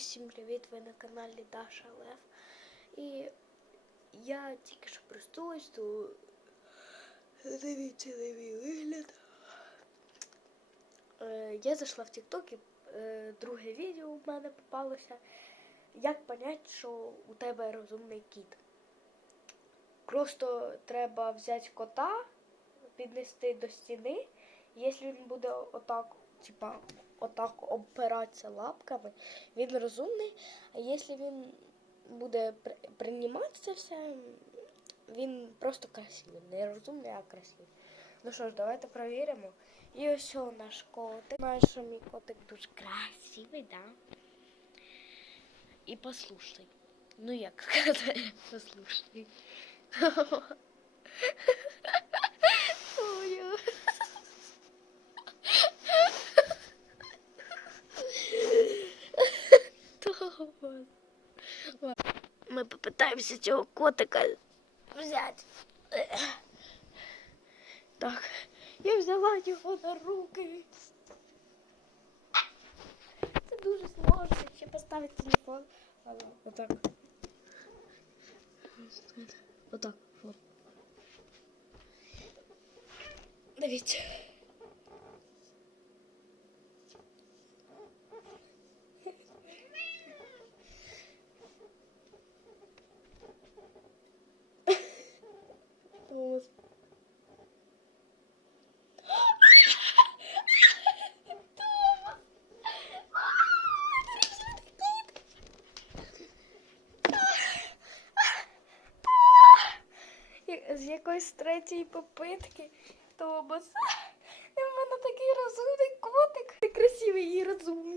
всім привіт! Ви на каналі Даша Лев. І я тільки що простулась, то дивіться на мій вигляд. Е, я зайшла в TikTok і е, друге відео в мене попалося. Як понять, що у тебе розумний кіт? Просто треба взяти кота, піднести до стіни. Якщо він буде отак, типа, отак обпиратися лапками, він розумний. А якщо він буде при- приймати це все, він просто красивий. Не розумний, а красивий. Ну що ж, давайте перевіримо. І ось наш котик. Знаєш, що мій котик дуже красивий, да? І послушний. Ну як сказати, послушний. Ми попитаємося цього котика взяти. Так, я взяла його на руки. Це дуже сложно. Ще поставити телефон. Отак. Отак. От. Дивіться. Якоїсь третьої попитки Томас. І в мене такий розумний котик. Ти красивий і розумний.